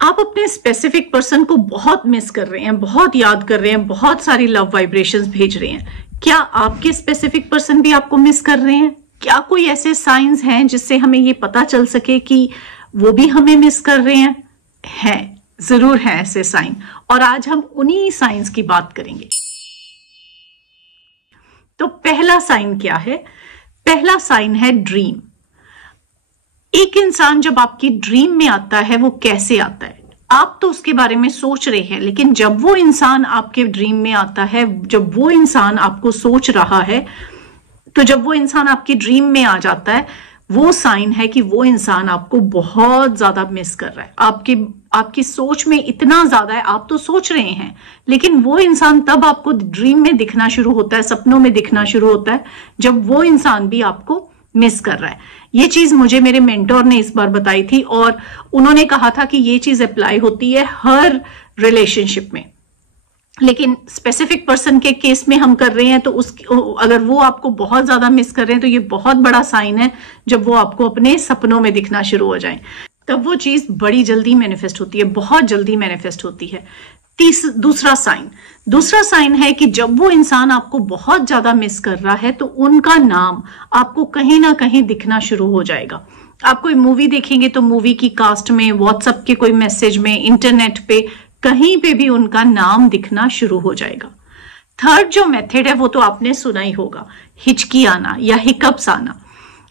आप अपने specific person को बहुत मिस कर रहे हैं, बहुत याद कर रहे हैं, बहुत सारी लव वाइब्रेशंस भेज रहे हैं। क्या आपके स्पेसिफिक पर्सन भी आपको मिस कर रहे हैं? क्या कोई ऐसे साइंस हैं जिससे हमें ये पता चल सके कि वो भी हमें मिस कर रहे हैं? है, जरूर है ऐसे साइन, और आज हम उन्हीं साइंस की बात करेंगे। तो पहला साइन क्या है? पहला साइन है ड्रीम। एक इंसान जब आपकी ड्रीम में आता है, वो कैसे आता है? आप तो उसके बारे में सोच रहे हैं, लेकिन जब वो इंसान आपके ड्रीम में आता है, जब वो इंसान आपको सोच रहा है, तो जब वो इंसान आपकी ड्रीम में आ जाता है, वो साइन है कि वो इंसान आपको बहुत ज्यादा मिस कर रहा है। आपकी सोच में इतना ज्यादा है, आप तो सोच रहे हैं, लेकिन वो इंसान तब आपको ड्रीम में दिखना शुरू होता है, सपनों में दिखना शुरू होता है, जब वो इंसान भी आपको मिस कर रहा है। ये चीज मुझे मेरे मेंटोर ने इस बार बताई थी, और उन्होंने कहा था कि ये चीज अप्लाई होती है हर रिलेशनशिप में, लेकिन स्पेसिफिक पर्सन के केस में हम कर रहे हैं, तो अगर वो आपको बहुत ज्यादा मिस कर रहे हैं, तो ये बहुत बड़ा साइन है। जब वो आपको अपने सपनों में दिखना शुरू हो जाए, तब वो चीज बड़ी जल्दी मैनिफेस्ट होती है, बहुत जल्दी मैनिफेस्ट होती है। दूसरा साइन है कि जब वो इंसान आपको बहुत ज्यादा मिस कर रहा है, तो उनका नाम आपको कहीं ना कहीं दिखना शुरू हो जाएगा। आप कोई मूवी देखेंगे तो मूवी की कास्ट में, व्हाट्सएप के कोई मैसेज में, इंटरनेट पे, कहीं पे भी उनका नाम दिखना शुरू हो जाएगा। थर्ड जो मेथड है वो तो आपने सुना ही होगा, हिचकी आना या हिकअप्स आना।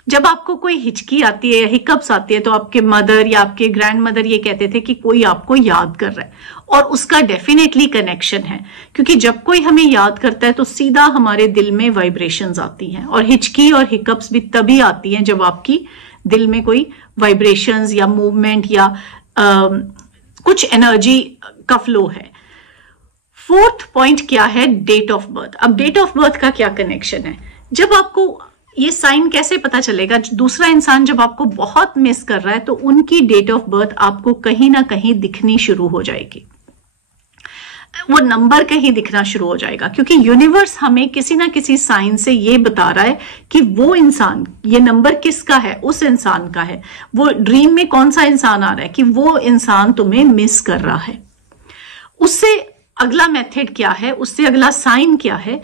जब आपको कोई हिचकी आती है या हिकअप्स आती है, तो आपके मदर या आपके ग्रैंड मदर ये कहते थे कि कोई आपको याद कर रहा है, और उसका डेफिनेटली कनेक्शन है, क्योंकि जब कोई हमें याद करता है तो सीधा हमारे दिल में वाइब्रेशंस आती हैं, और हिचकी और हिकअप्स भी तभी आती हैं जब आपकी दिल में कोई वाइब्रेशंस या मूवमेंट या कुछ एनर्जी का फ्लो है। फोर्थ पॉइंट क्या है? Date of birth. अब डेट ऑफ बर्थ का क्या कनेक्शन है? जब आपको ये साइन कैसे पता चलेगा? दूसरा इंसान जब आपको बहुत मिस कर रहा है, तो उनकी डेट ऑफ बर्थ आपको कहीं ना कहीं दिखनी शुरू हो जाएगी, वो नंबर कहीं दिखना शुरू हो जाएगा, क्योंकि यूनिवर्स हमें किसी ना किसी साइन से ये बता रहा है कि वो इंसान, ये नंबर किसका है? उस इंसान का है। वो ड्रीम में कौन सा इंसान आ रहा है कि वो इंसान तुम्हें मिस कर रहा है। उससे अगला मेथड क्या है? उससे अगला साइन क्या है?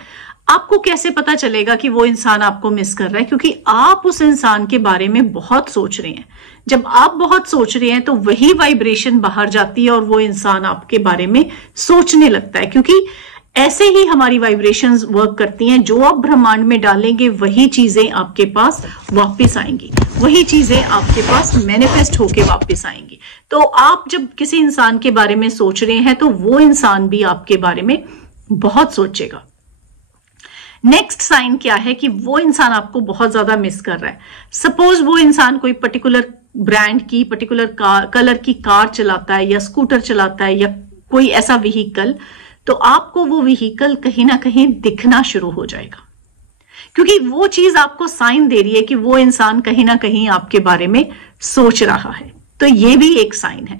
आपको कैसे पता चलेगा कि वो इंसान आपको मिस कर रहा है? क्योंकि आप उस इंसान के बारे में बहुत सोच रहे हैं। जब आप बहुत सोच रहे हैं, तो वही वाइब्रेशन बाहर जाती है, और वो इंसान आपके बारे में सोचने लगता है, क्योंकि ऐसे ही हमारी वाइब्रेशंस वर्क करती हैं। जो आप ब्रह्मांड में डालेंगे, वही चीजें आपके पास वापस आएंगी, वही चीजें आपके पास मैनिफेस्ट होके वापस आएंगी। तो आप जब किसी इंसान के बारे में सोच रहे हैं, तो वो इंसान भी आपके बारे में बहुत सोचेगा। नेक्स्ट साइन क्या है? कि वो इंसान आपको बहुत ज्यादा मिस कर रहा है। सपोज वो इंसान कोई पर्टिकुलर ब्रांड की, पर्टिकुलर कलर की कार चलाता है, या स्कूटर चलाता है, या कोई ऐसा व्हीकल, तो आपको वो व्हीकल कहीं ना कहीं दिखना शुरू हो जाएगा, क्योंकि वो चीज आपको साइन दे रही है कि वो इंसान कहीं ना कहीं आपके बारे में सोच रहा है। तो ये भी एक साइन है।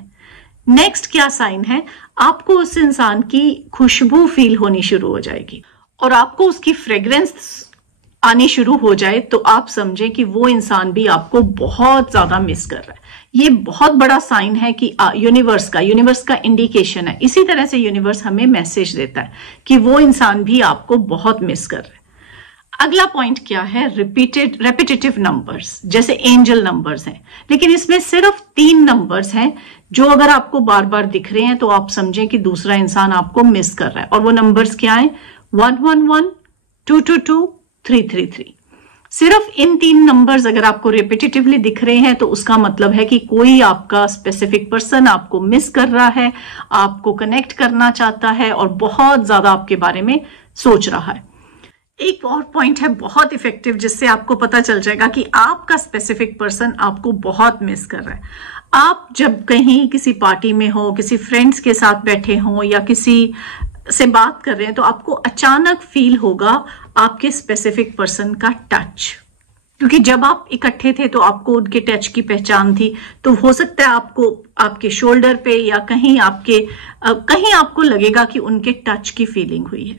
नेक्स्ट क्या साइन है? आपको उस इंसान की खुशबू फील होनी शुरू हो जाएगी, और आपको उसकी फ्रेग्रेंस आनी शुरू हो जाए, तो आप समझें कि वो इंसान भी आपको बहुत ज्यादा मिस कर रहा है। ये बहुत बड़ा साइन है कि यूनिवर्स का इंडिकेशन है। इसी तरह से यूनिवर्स हमें मैसेज देता है कि वो इंसान भी आपको बहुत मिस कर रहा है। अगला पॉइंट क्या है? रेपिटेटिव नंबर्स, जैसे एंजल नंबर्स हैं, लेकिन इसमें सिर्फ 3 नंबर्स हैं जो अगर आपको बार बार दिख रहे हैं, तो आप समझें कि दूसरा इंसान आपको मिस कर रहा है। और वो नंबर्स क्या है? 111, 222, 333। सिर्फ इन 3 नंबर्स अगर आपको रिपीटेटिवली दिख रहे हैं, तो उसका मतलब है कि कोई आपका स्पेसिफिक पर्सन आपको मिस कर रहा है, आपको कनेक्ट करना चाहता है, और बहुत ज्यादा आपके बारे में सोच रहा है। एक और पॉइंट है बहुत इफेक्टिव, जिससे आपको पता चल जाएगा कि आपका स्पेसिफिक पर्सन आपको बहुत मिस कर रहा है। आप जब कहीं किसी पार्टी में हो, किसी फ्रेंड्स के साथ बैठे हो, या किसी से बात कर रहे हैं, तो आपको अचानक फील होगा आपके स्पेसिफिक पर्सन का टच, क्योंकि जब आप इकट्ठे थे तो आपको उनके टच की पहचान थी। तो हो सकता है आपको आपके शोल्डर पे या कहीं आपको लगेगा कि उनके टच की फीलिंग हुई है।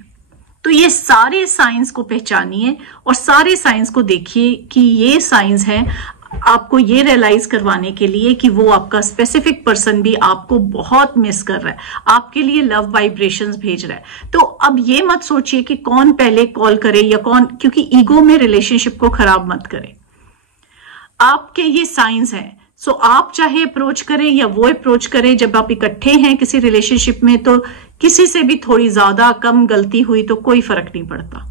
तो ये सारे साइंस को पहचानिए और सारे साइंस को देखिए कि ये साइंस हैं आपको ये रियलाइज करवाने के लिए कि वो आपका स्पेसिफिक पर्सन भी आपको बहुत मिस कर रहा है, आपके लिए लव वाइब्रेशंस भेज रहा है। तो अब ये मत सोचिए कि कौन पहले कॉल करे या कौन, क्योंकि ईगो में रिलेशनशिप को खराब मत करे। आपके ये साइंस हैं, सो आप चाहे अप्रोच करें या वो अप्रोच करें, जब आप इकट्ठे हैं किसी रिलेशनशिप में तो किसी से भी थोड़ी ज्यादा कम गलती हुई तो कोई फर्क नहीं पड़ता।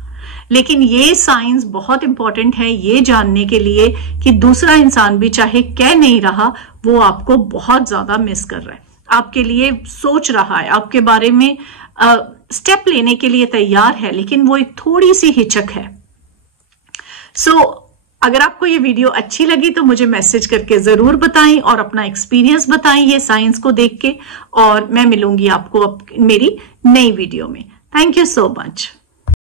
लेकिन ये साइंस बहुत इंपॉर्टेंट है ये जानने के लिए कि दूसरा इंसान भी चाहे कह नहीं रहा, वो आपको बहुत ज्यादा मिस कर रहा है, आपके लिए सोच रहा है, आपके बारे में स्टेप लेने के लिए तैयार है, लेकिन वो एक थोड़ी सी हिचक है। सो अगर आपको ये वीडियो अच्छी लगी तो मुझे मैसेज करके जरूर बताएं और अपना एक्सपीरियंस बताएं ये साइंस को देख के, और मैं मिलूंगी आपको मेरी नई वीडियो में। Thank you so much.